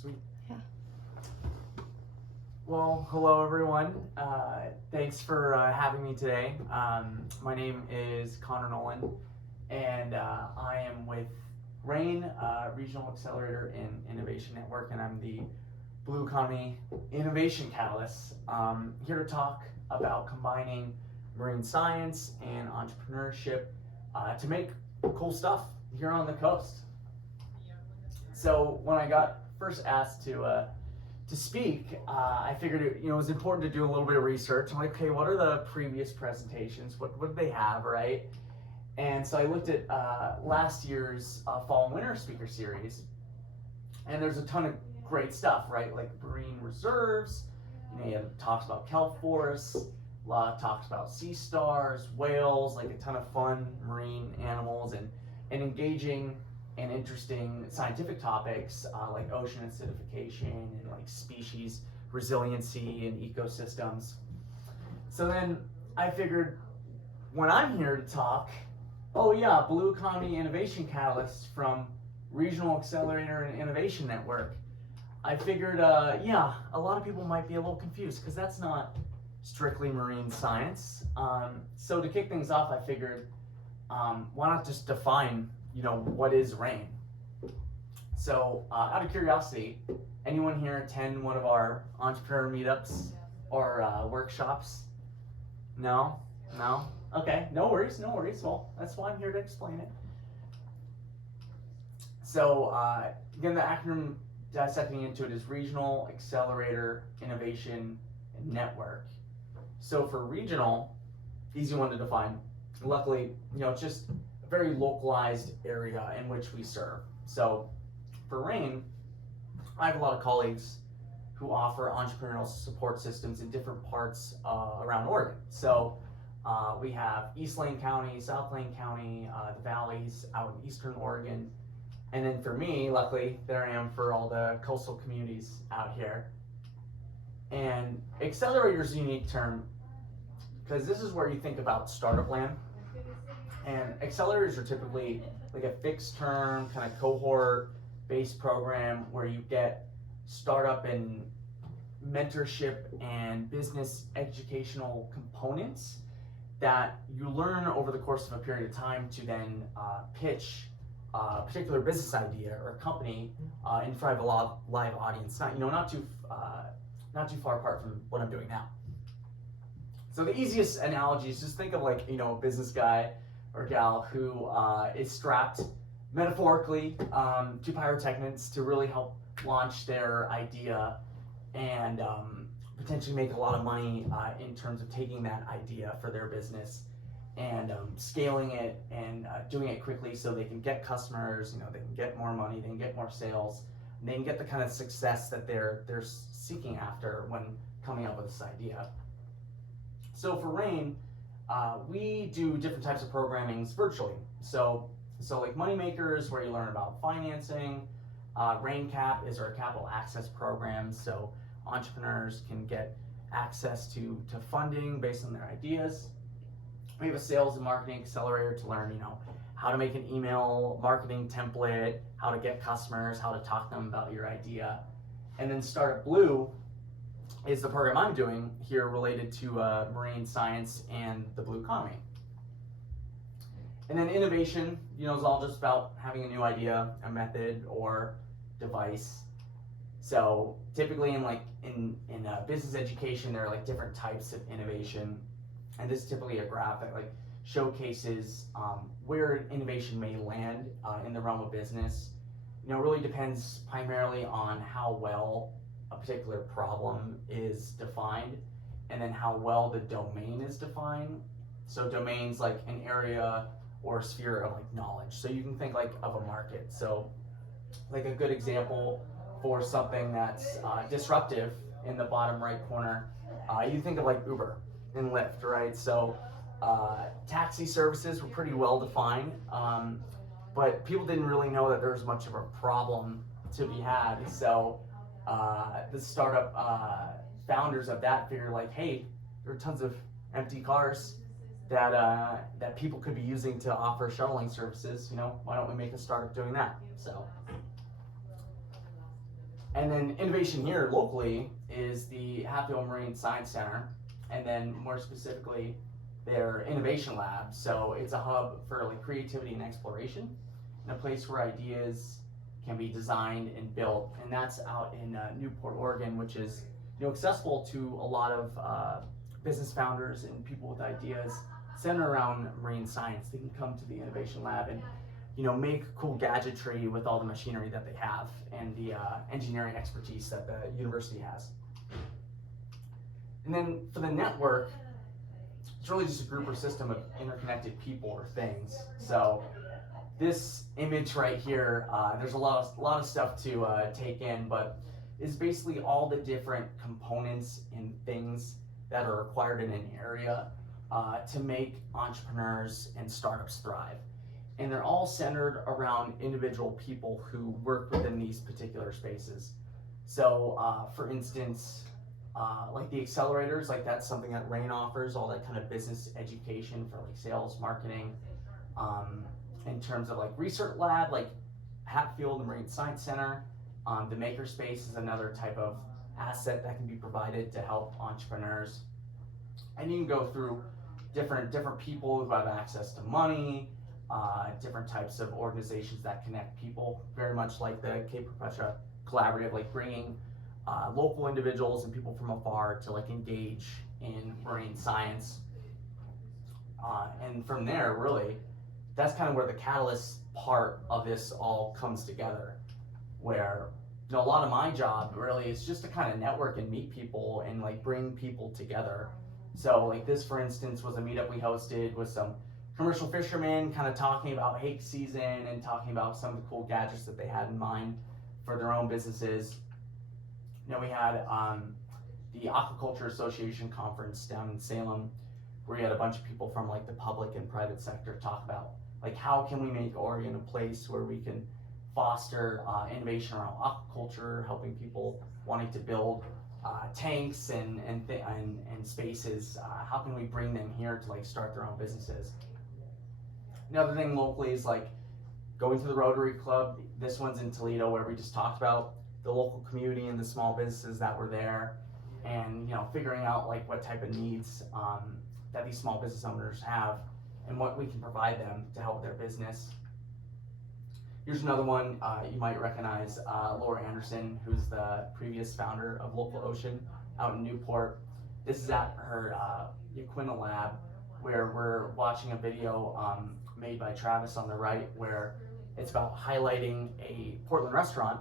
Sweet. Yeah. Well, hello everyone. Thanks for having me today. My name is Nolan, and I am with RAIN, Regional Accelerator and Innovation Network, and I'm the Blue Economy Innovation Catalyst. Here to talk about combining marine science and entrepreneurship to make cool stuff here on the coast. So when I got first asked to speak, I figured it was important to do a little bit of research. I'm like, okay, what are the previous presentations? What did they have, right? And so I looked at last year's fall and winter speaker series, and there's a ton of great stuff, right? Like marine reserves, you have talks about kelp forests, a lot of talks about sea stars, whales, like a ton of fun marine animals, and engaging and interesting scientific topics like ocean acidification and like species resiliency and ecosystems. So then I figured when I'm here to talk, oh yeah, Blue Economy Innovation Catalyst from Regional Accelerator and Innovation Network, I figured, yeah, a lot of people might be a little confused because that's not strictly marine science. So to kick things off, I figured, why not just define what is RAIN? So out of curiosity, anyone here attend one of our entrepreneur meetups or workshops? No? Okay, no worries. Well, that's why I'm here to explain it. So again, the acronym dissecting into it is Regional Accelerator Innovation Network. So for regional, easy one to define. Luckily, it's just a very localized area in which we serve. So for RAIN, I have a lot of colleagues who offer entrepreneurial support systems in different parts around Oregon. So we have East Lane County, South Lane County, the valleys out in Eastern Oregon. And then for me, luckily, there I am for all the coastal communities out here. And accelerator is a unique term because this is where you think about startup land. And accelerators are typically like a fixed term kind of cohort based program where you get startup and mentorship and business educational components that you learn over the course of a period of time to then pitch a particular business idea or company in front of a live audience. Not too far apart from what I'm doing now. So the easiest analogy is just think of like a business guy or gal who is strapped metaphorically to pyrotechnics to really help launch their idea and potentially make a lot of money in terms of taking that idea for their business and scaling it and doing it quickly so they can get customers, they can get more money, they can get more sales, and they can get the kind of success that they're seeking after when coming up with this idea. So for RAIN, we do different types of programmings virtually. So like Moneymakers, where you learn about financing. RAIN Cap is our capital access program, so entrepreneurs can get access to funding based on their ideas. We have a sales and marketing accelerator to learn, how to make an email marketing template, how to get customers, how to talk to them about your idea. And then Startup Blue is the program I'm doing here related to marine science and the blue economy. And then innovation, is all just about having a new idea, a method, or device. So typically in business education, there are like different types of innovation. And this is typically a graph that like showcases where innovation may land in the realm of business. It really depends primarily on how well a particular problem is defined and then how well the domain is defined. So domains like an area or a sphere of like knowledge. So you can think like of a market. So like a good example for something that's disruptive in the bottom right corner, you think of like Uber and Lyft, right? So taxi services were pretty well defined, but people didn't really know that there was much of a problem to be had. So the startup founders of that figured like, hey, there are tons of empty cars that people could be using to offer shuttling services. Why don't we make a startup doing that? So And then innovation here locally is the Hatfield Marine Science Center, and then more specifically, their innovation lab. So it's a hub for like creativity and exploration, and a place where ideas can be designed and built. And that's out in Newport, Oregon, which is accessible to a lot of business founders and people with ideas centered around marine science. They can come to the innovation lab and make cool gadgetry with all the machinery that they have and the engineering expertise that the university has. And then for the network, it's really just a group or system of interconnected people or things. So this image right here, there's a lot of stuff to take in, but it's basically all the different components and things that are required in an area to make entrepreneurs and startups thrive. And they're all centered around individual people who work within these particular spaces. So for instance, like the accelerators, like that's something that Rain offers, all that kind of business education for like sales, marketing. In terms of like research lab, like Hatfield and Marine Science Center, the makerspace is another type of asset that can be provided to help entrepreneurs. And you can go through different people who have access to money, different types of organizations that connect people, very much like the Cape Perpetua Collaborative, like bringing local individuals and people from afar to like engage in marine science. And from there, really, that's kind of where the catalyst part of this all comes together, where a lot of my job really is just to kind of network and meet people and like bring people together. So like this, for instance, was a meetup we hosted with some commercial fishermen kind of talking about hake season and talking about some of the cool gadgets that they had in mind for their own businesses. We had the Aquaculture Association conference down in Salem, where you had a bunch of people from like the public and private sector talk about like how can we make Oregon a place where we can foster innovation around aquaculture, helping people wanting to build tanks and spaces. How can we bring them here to like start their own businesses? Another thing locally is like going to the Rotary Club. This one's in Toledo, where we just talked about the local community and the small businesses that were there, and figuring out like what type of needs that these small business owners have and what we can provide them to help their business. Here's another one you might recognize, Laura Anderson, who's the previous founder of Local Ocean out in Newport. This is at her Yaquina lab, where we're watching a video made by Travis on the right, where it's about highlighting a Portland restaurant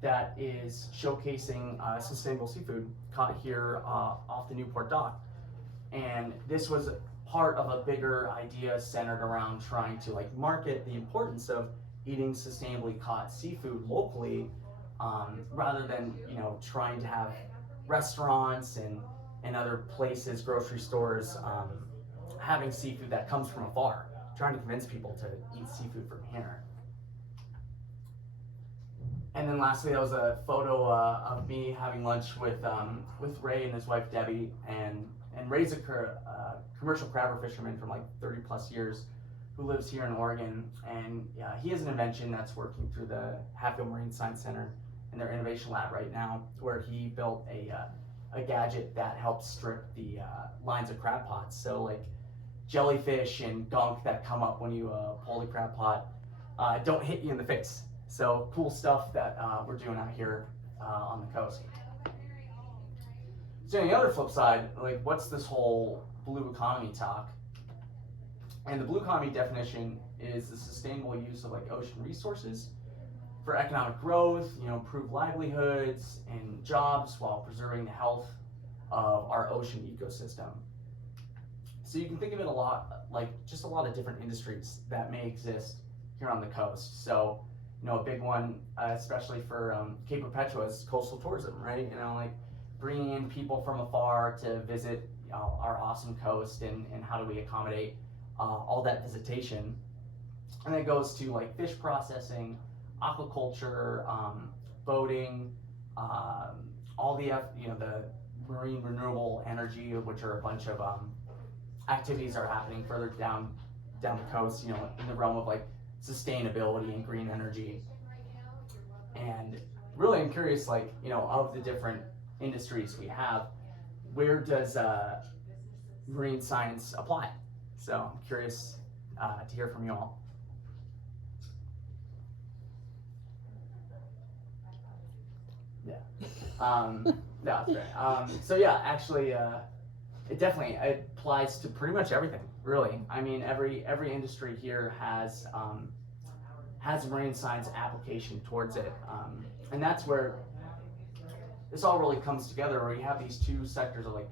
that is showcasing sustainable seafood caught here off the Newport dock. And this was part of a bigger idea centered around trying to like market the importance of eating sustainably caught seafood locally, rather than trying to have restaurants and other places, grocery stores, having seafood that comes from afar, trying to convince people to eat seafood from here. And then lastly, that was a photo of me having lunch with Ray and his wife Debbie, and Ray's a commercial crabber fisherman from like 30 plus years, who lives here in Oregon, and he has an invention that's working through the Hatfield Marine Science Center in their innovation lab right now, where he built a gadget that helps strip the lines of crab pots. So like jellyfish and gunk that come up when you pull the crab pot don't hit you in the face. So cool stuff that we're doing out here on the coast. So on the other flip side, like what's this whole blue economy talk? And the blue economy definition is the sustainable use of like ocean resources for economic growth, improve livelihoods and jobs while preserving the health of our ocean ecosystem. So you can think of it a lot like just a lot of different industries that may exist here on the coast. So a big one, especially for Cape Perpetua, is coastal tourism, right? Like bringing in people from afar to visit our awesome coast, and how do we accommodate all that visitation. And it goes to like fish processing, aquaculture, boating, all the the marine renewable energy, which are a bunch of activities are happening further down the coast, in the realm of like sustainability and green energy. And really I'm curious, like, of the different industries we have, where does marine science apply? So I'm curious to hear from you all. Yeah. No, that's great. So yeah, actually, it definitely applies to pretty much everything, really. I mean, every industry here has a marine science application towards it, and that's where this all really comes together. Where you have these two sectors of like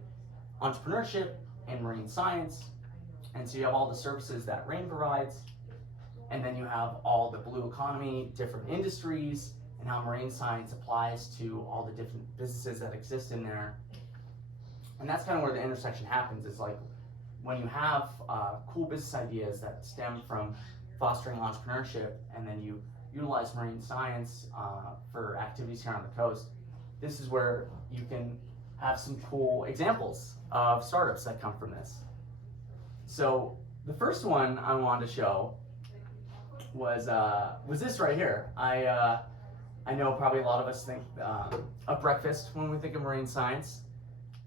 entrepreneurship and marine science, and so you have all the services that Rain provides, and then you have all the blue economy, different industries, and how marine science applies to all the different businesses that exist in there. And that's kind of where the intersection happens, is like when you have cool business ideas that stem from fostering entrepreneurship, and then you utilize marine science for activities here on the coast. This is where you can have some cool examples of startups that come from this. So the first one I wanted to show was this right here. I know probably a lot of us think of breakfast when we think of marine science,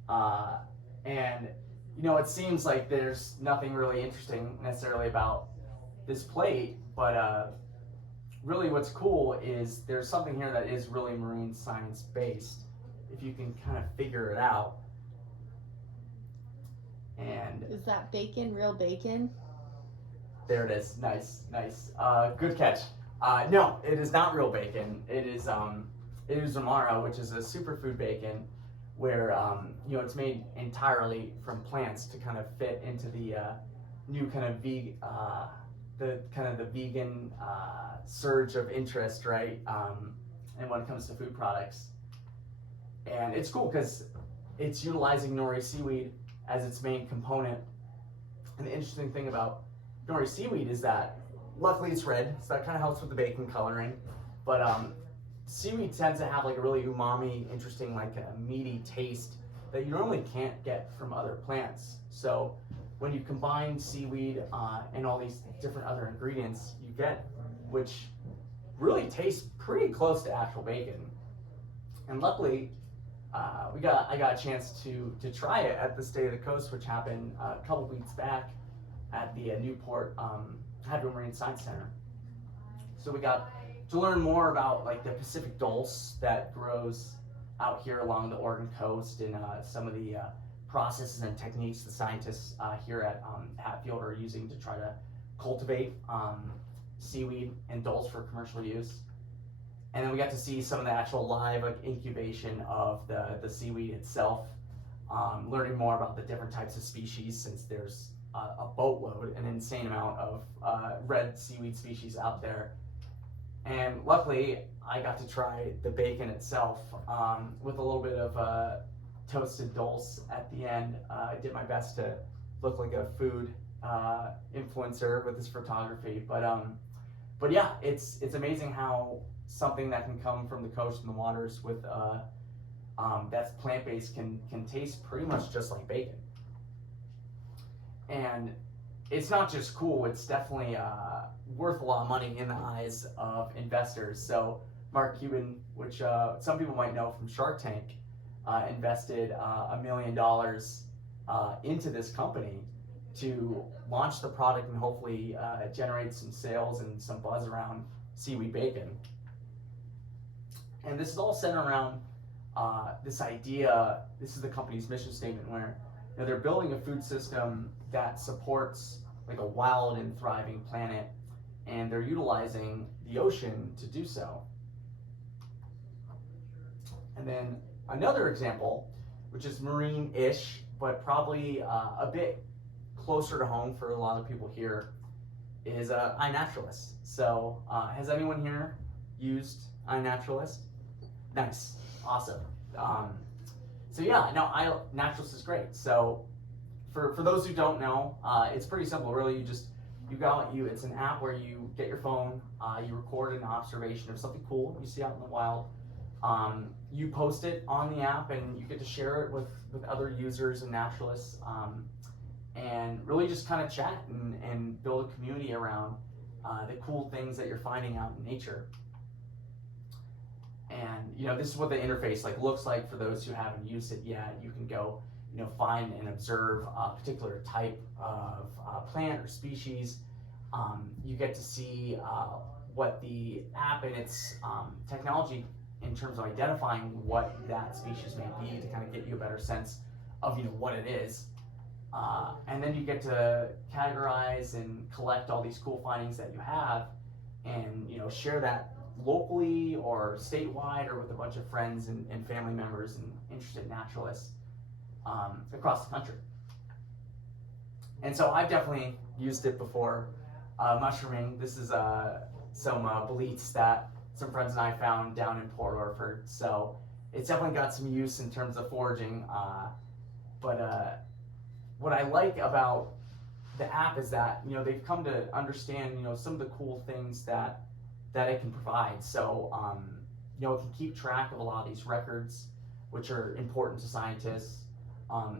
and it seems like there's nothing really interesting necessarily about this plate, but really what's cool is there's something here that is really marine science based, if you can kind of figure it out. And is that bacon real bacon? There it is. Nice. Good catch. No, it is not real bacon. It is Amaro, which is a superfood bacon, where it's made entirely from plants to kind of fit into the new kind of the vegan surge of interest, right? And when it comes to food products, and it's cool because it's utilizing nori seaweed as its main component. And the interesting thing about nori seaweed is that luckily it's red, so that kind of helps with the bacon coloring. But seaweed tends to have like a really umami, interesting, like a meaty taste that you normally can't get from other plants. So when you combine seaweed and all these different other ingredients, you get which really tastes pretty close to actual bacon. And luckily, I got a chance to try it at the State of the Coast, which happened a couple weeks back at the Newport Hydro Marine Science Center. So we got to learn more about like the Pacific dulse that grows out here along the Oregon coast, and some of the processes and techniques the scientists here at Hatfield are using to try to cultivate seaweed and dulse for commercial use. And then we got to see some of the actual live incubation of the seaweed itself, learning more about the different types of species, since there's a boatload, an insane amount of red seaweed species out there. And luckily, I got to try the bacon itself with a little bit of toasted dulse at the end. I did my best to look like a food influencer with this photography, but yeah, it's amazing how something that can come from the coast and the waters with that's plant-based can taste pretty much just like bacon. And it's not just cool, it's definitely worth a lot of money in the eyes of investors. So Mark Cuban, which some people might know from Shark Tank, invested $1 million into this company to launch the product and hopefully generate some sales and some buzz around seaweed bacon. And this is all centered around this idea. This is the company's mission statement, where they're building a food system that supports like a wild and thriving planet, and they're utilizing the ocean to do so. And then another example, which is marine-ish, but probably a bit closer to home for a lot of people here, is iNaturalist. So has anyone here used iNaturalist? Nice, awesome. So yeah, no, iNaturalist is great. So for those who don't know, it's pretty simple. Really, it's an app where you get your phone, you record an observation of something cool you see out in the wild. You post it on the app, and you get to share it with other users and naturalists, and really just kind of chat and build a community around the cool things that you're finding out in nature. And this is what the interface looks like for those who haven't used it yet. You can go, find and observe a particular type of plant or species. You get to see what the app and its technology in terms of identifying what that species may be to kind of get you a better sense of what it is. And then you get to categorize and collect all these cool findings that you have and share that locally or statewide or with a bunch of friends and family members and interested naturalists across the country. And so I've definitely used it before. Mushrooming, this is some boletes that some friends and I found down in Port Orford. So it's definitely got some use in terms of foraging. But what I like about the app is that they've come to understand some of the cool things that it can provide. So it can keep track of a lot of these records, which are important to scientists.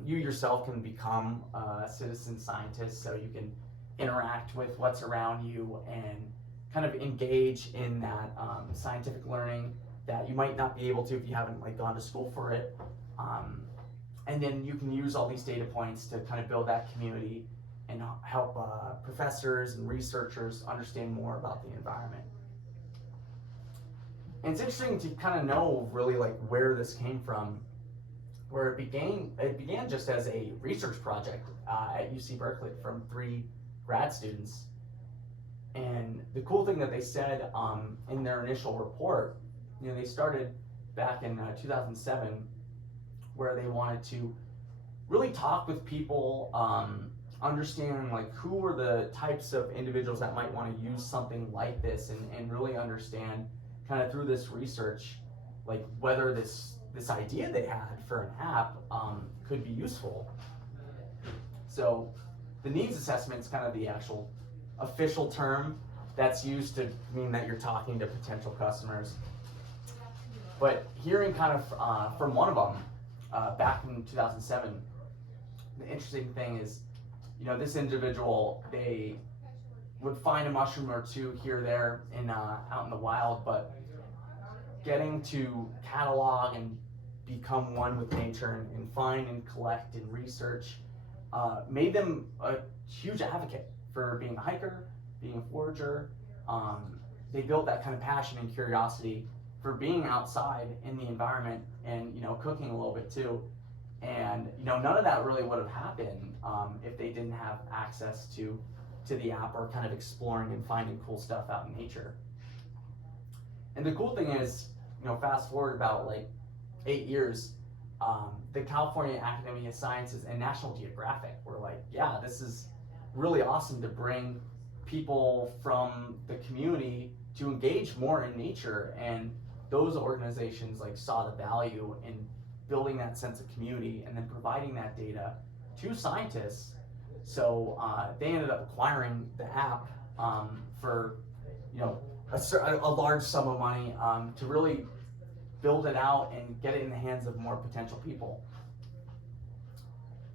You yourself can become a citizen scientist, so you can interact with what's around you and kind of engage in that scientific learning that you might not be able to if you haven't gone to school for it. And then you can use all these data points to kind of build that community and help professors and researchers understand more about the environment. And it's interesting to kind of know really where this came from, where it began just as a research project at UC Berkeley from 3 grad students. And the cool thing that they said in their initial report, they started back in 2007, where they wanted to really talk with people, understand who were the types of individuals that might want to use something like this, and really understand kind of through this research whether this idea they had for an app could be useful. So the needs assessment is kind of the actual official term that's used to mean that you're talking to potential customers. But hearing kind of from one of them back in 2007, the interesting thing is, this individual, they would find a mushroom or two here or there out in the wild, but getting to catalog and become one with nature and find and collect and research made them a huge advocate for being a hiker, being a forager. They built that kind of passion and curiosity for being outside in the environment and cooking a little bit too. And none of that really would have happened if they didn't have access to the app or kind of exploring and finding cool stuff out in nature. And the cool thing is, fast forward about 8 years, the California Academy of Sciences and National Geographic were yeah, this is really awesome to bring people from the community to engage more in nature. And those organizations saw the value in building that sense of community and then providing that data to scientists. So they ended up acquiring the app for a large sum of money to really build it out and get it in the hands of more potential people.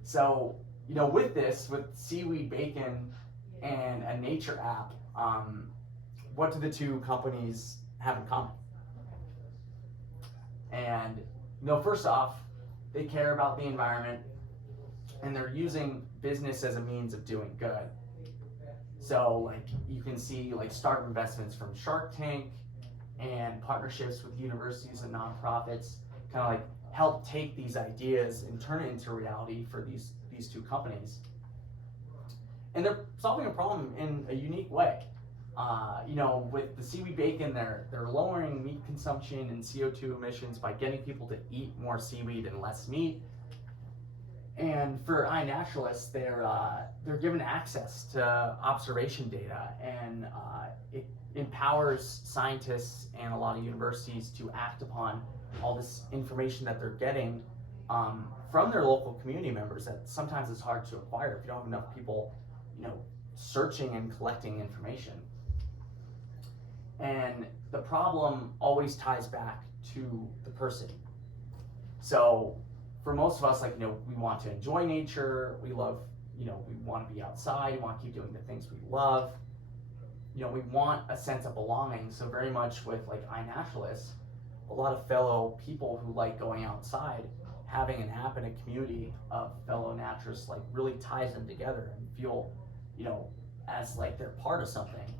So with seaweed bacon and a nature app, what do the two companies have in common? And first off, they care about the environment and they're using business as a means of doing good. So you can see startup investments from Shark Tank and partnerships with universities and nonprofits kind of help take these ideas and turn it into reality for these two companies. And they're solving a problem in a unique way. With the seaweed bacon, they're lowering meat consumption and CO2 emissions by getting people to eat more seaweed and less meat. And for iNaturalists, they're given access to observation data, and it empowers scientists and a lot of universities to act upon all this information that they're getting from their local community members that sometimes is hard to acquire if you don't have enough people, searching and collecting information. And the problem always ties back to the person. So for most of us, we want to enjoy nature, we love, we want to be outside, we want to keep doing the things we love. We want a sense of belonging. So very much with iNaturalists, a lot of fellow people who like going outside, having an app and a community of fellow naturalists like really ties them together and feel, as like they're part of something.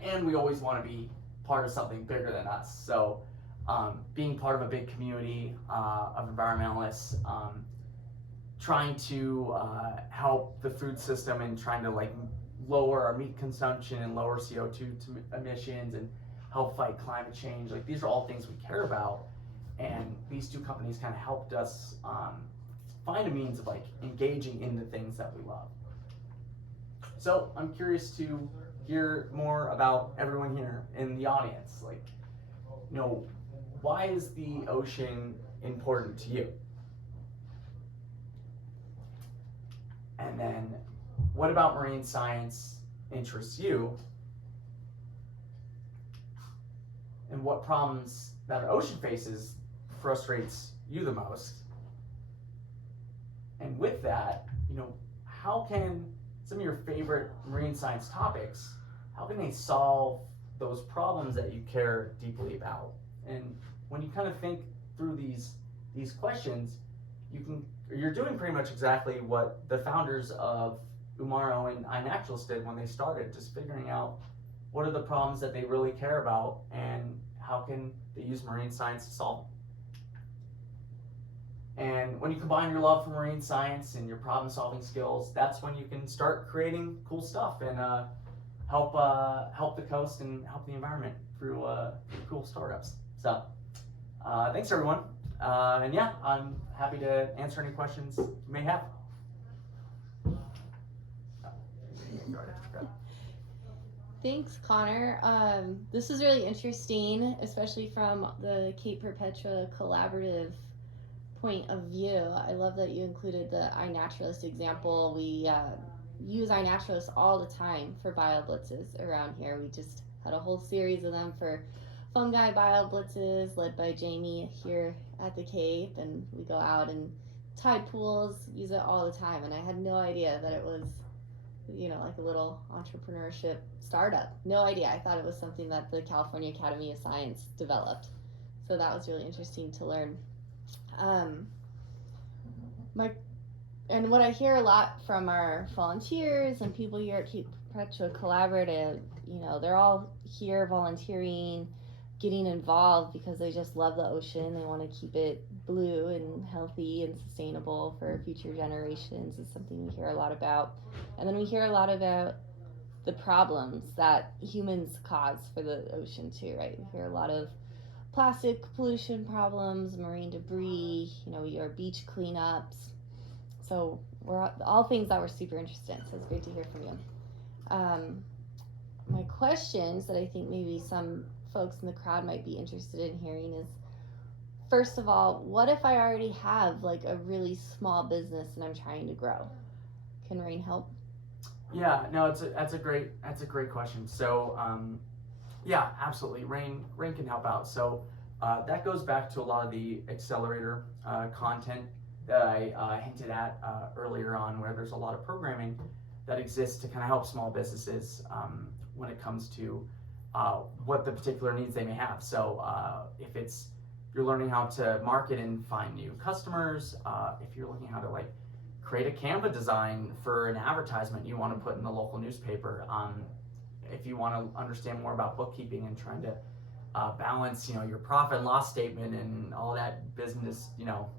And we always want to be part of something bigger than us. So being part of a big community of environmentalists, trying to help the food system and trying to like lower our meat consumption and lower CO2 emissions and help fight climate change. Like these are all things we care about, and these two companies kind of helped us find a means of like engaging in the things that we love. So I'm curious to hear more about everyone here in the audience. Like, why is the ocean important to you? And then, what about marine science interests you? And what problems that our ocean faces frustrates you the most? And with that, how can some of your favorite marine science topics, how can they solve those problems that you care deeply about? And when you kind of think through these questions, you're doing pretty much exactly what the founders of Umaro and iNaturalist did when they started, just figuring out what are the problems that they really care about and how can they use marine science to solve them. And when you combine your love for marine science and your problem solving skills, that's when you can start creating cool stuff and help the coast and help the environment through cool startups. So thanks everyone. And yeah, I'm happy to answer any questions you may have. Thanks, Connor. This is really interesting, especially from the Cape Perpetua collaborative point of view. I love that you included the iNaturalist example. We use iNaturalist all the time for bioblitzes around here. We just had a whole series of them for fungi bioblitzes led by Jamie here at the Cape, and we go out and tide pools, use it all the time. And I had no idea that it was like a little entrepreneurship startup. No idea. I thought it was something that the California Academy of Science developed. So that was really interesting to learn. And what I hear a lot from our volunteers and people here at Cape Perpetua Collaborative, they're all here volunteering, getting involved because they just love the ocean. They want to keep it blue and healthy and sustainable for future generations. Is something we hear a lot about. And then we hear a lot about the problems that humans cause for the ocean too, right? We hear a lot of plastic pollution problems, marine debris, we hear beach cleanups. So we're all things that we're super interested in. So it's great to hear from you. My questions that I think maybe some folks in the crowd might be interested in hearing is, first of all, what if I already have like a really small business and I'm trying to grow? Can Rain help? Yeah, no, that's a great question. So, yeah, absolutely, Rain can help out. So that goes back to a lot of the accelerator content that I hinted at earlier on, where there's a lot of programming that exists to kind of help small businesses when it comes to what the particular needs they may have. So if you're learning how to market and find new customers, if you're looking how to like create a Canva design for an advertisement you want to put in the local newspaper, if you want to understand more about bookkeeping and trying to balance, your profit and loss statement and all that business,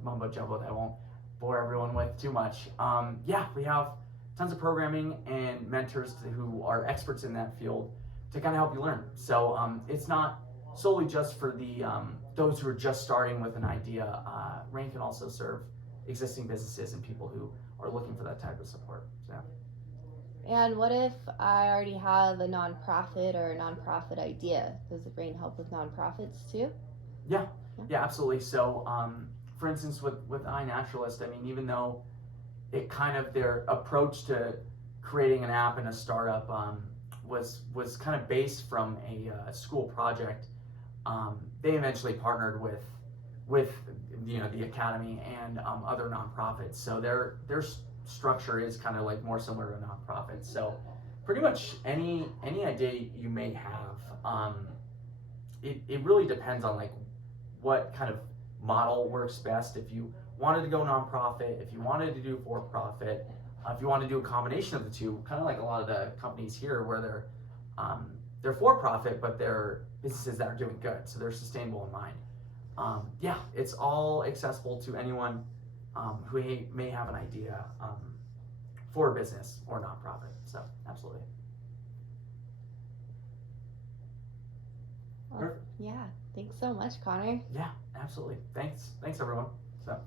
mumbo jumbo that I won't bore everyone with too much. Yeah, we have tons of programming and mentors who are experts in that field to kind of help you learn. So it's not solely just for the those who are just starting with an idea. Rain can also serve existing businesses and people who are looking for that type of support. So. And what if I already have a nonprofit or a nonprofit idea? Does the Rain help with nonprofits too? Yeah, absolutely. So, for instance, with iNaturalist, I mean, even though it kind of their approach to creating an app and a startup was kind of based from a school project, they eventually partnered with the academy and other nonprofits. So their structure is kind of like more similar to a nonprofit. So pretty much any idea you may have, it really depends on like what kind of model works best. If you wanted to go nonprofit, if you wanted to do for-profit, if you want to do a combination of the two, kind of like a lot of the companies here where they're for-profit, but they're businesses that are doing good, so they're sustainable in mind. Yeah, it's all accessible to anyone who may have an idea for a business or nonprofit. So absolutely. Well, yeah, thanks so much, Connor. Yeah, absolutely. Thanks everyone. So.